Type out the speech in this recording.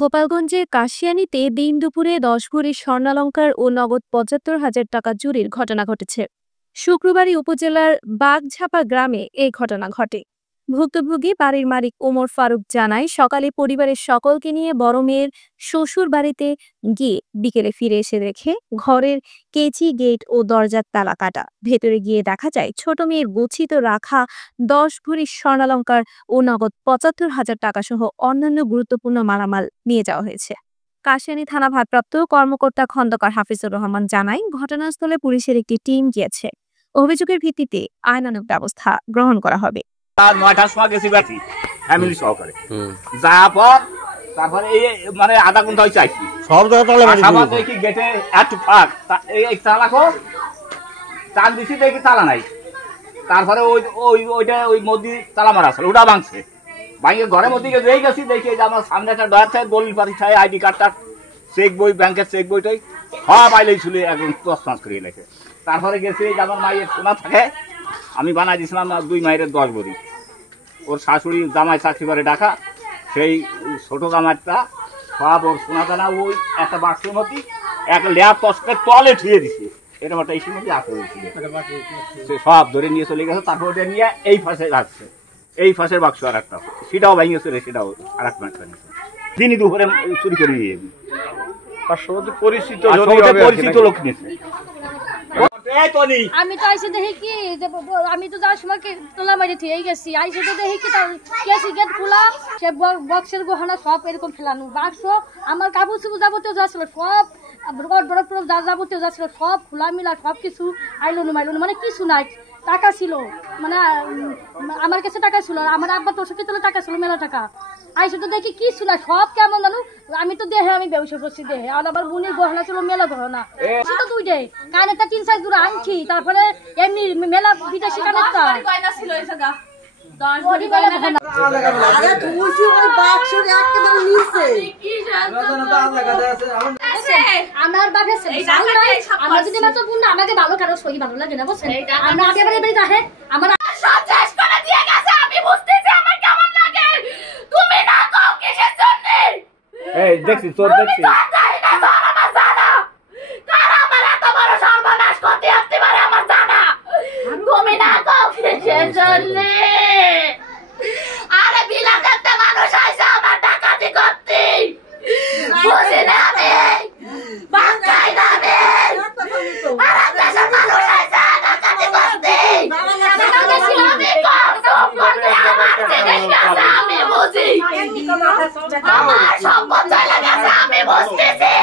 গোপালগঞ্জের কাশিয়ানীতে দিন দুপুরে ১০ ভরি স্বর্ণালংকার ও নগদ ৭৫,০০০ টাকা চুরির ঘটনা ঘটেছে। শুক্রবারই উপজেলার বাগঝাপা গ্রামে এই ঘটনা ঘটে। ভুক্তভোগী বাড়ির মালিক ওমর ফারুক জানায়, সকালে পরিবারের সকলকে নিয়ে বড় মেয়ের শ্বশুর বাড়িতে গিয়ে বিকেলে ফিরে এসে দেখে ঘরের কেচি, গেট ও দরজার তালা কাটা। ভেতরে গিয়ে দেখা যায় ছোট মেয়ের গচ্ছিত রাখা ১০ ভরি স্বর্ণালংকার ও নগদ ৭৫,০০০ টাকা সহ অন্যান্য গুরুত্বপূর্ণ মালামাল নিয়ে যাওয়া হয়েছে। কাশিয়ানী থানা ভারপ্রাপ্ত কর্মকর্তা খন্দকার হাফিজুর রহমান জানায়, ঘটনাস্থলে পুলিশের একটি টিম গিয়েছে। অভিযোগের ভিত্তিতে আইনানুগ ব্যবস্থা গ্রহণ করা হবে। ৯টার সময় গেছি বাড়ি ফ্যামিলি সহকারে, যাওয়ার পর তারপরে এই মানে আধা ঘন্টা হয়েছে আইছি সব জায়গায় দেখি গেটে একটু ফাঁক, এই তালাকো টান দিছি দেখি তালা নাই। তারপরে ওইটা ওই মধ্যে তালা মারা আছে, ওটা ভাঙছে। ভাঙে ঘরের মধ্যে যেই গেছি দেখি যে আমার সামনে একটা ডয়ার থাকে, দলিল পাতি থাকে, আইডি কার্ডটা, চেক বই, ব্যাংকের চেক বইটাই সব আইলেই ছিল একদম তছনছ করে লেখে। তারপরে গেছি যে আমার মায়ের সোনা থাকে, আমি বানাই দিয়েছিলাম ২ মায়ের ১০ ভরি। ওর শাশুড়ি জামাই চাকরি করে ঢাকা, সেই ছোট জামাইটা সব ওর সোনা দানা ওই একটা বাক্সের মধ্যে এক ল্যাব তসকে তলে ঠুয়ে দিছে। এরকম একটা ইসের মধ্যে আসে হয়েছিল, সে সব ধরে নিয়ে চলে গেছে। তারপর ওটা নিয়ে এই ফাঁসে রাখছে, এই ফাঁসের বাক্স আর একটা, সেটাও ভেঙেছে, সেটাও আর এক মাস দিনই দুপুরে চুরি করে নিয়ে পরিচিত লোক নিয়েছে। আমি তো আইসে দেখি কি, আমি তো যাওয়ার সময় তোলা মারি থুয়ে গেছি। আইসে তো দেখি কি কেসি গেট খোলা, সে বক্সের গহনা সব এরকম ফেলানো, বাক্স আমার কাপড় চুপড় যাবতীয় যা ছিল সব, যা যাবতীয় যা ছিল সব খোলা মিলা সব কিছু আইলুন মাইলুন, মানে কিছু নাই। টাকা ছিল, মানে আমার কাছে টাকা ছিল, আমার আব্বা তোর সাথে তোলা টাকা ছিল মেলা টাকা। আইসে তো দেখি কিছু না, সব কেমন জানো, আমি তো দেহে আমি ব্যবসা করছি দেহে। আর আমার বোনের গহনা ছিল মেলা গহনা, সেটা 2টাই কানে, একটা 3-4 জোড়া আংটি, তারপরে এমনি মেলা বিদেশি কানেরটা ছিল। আমার বাপে আমার যদি মাত্র বোন আমাকে ভালো কারো সই ভালো লাগে না, বুঝছেন? আমরা আগে বাড়ি বাড়ি দেখে আমার সব শেষ করে দিয়ে গেছে। আমি বুঝতেছি আমার কেমন লাগে। তুমি না কও কিসের জন্য? এই দেখছি তোর দেখছি আরে বিলা করতে মানুষ আইছে আমার ডাকাতি করতে, বুঝি না আমি বাঙ্গাই না আমি। আরে দেশের মানুষ আইছে ডাকাতি করতে, আমি কম করতে আমার জিনিস গেছে আমি বুঝি, আমার সম্পদ চলে গেছে আমি বুঝতেছি।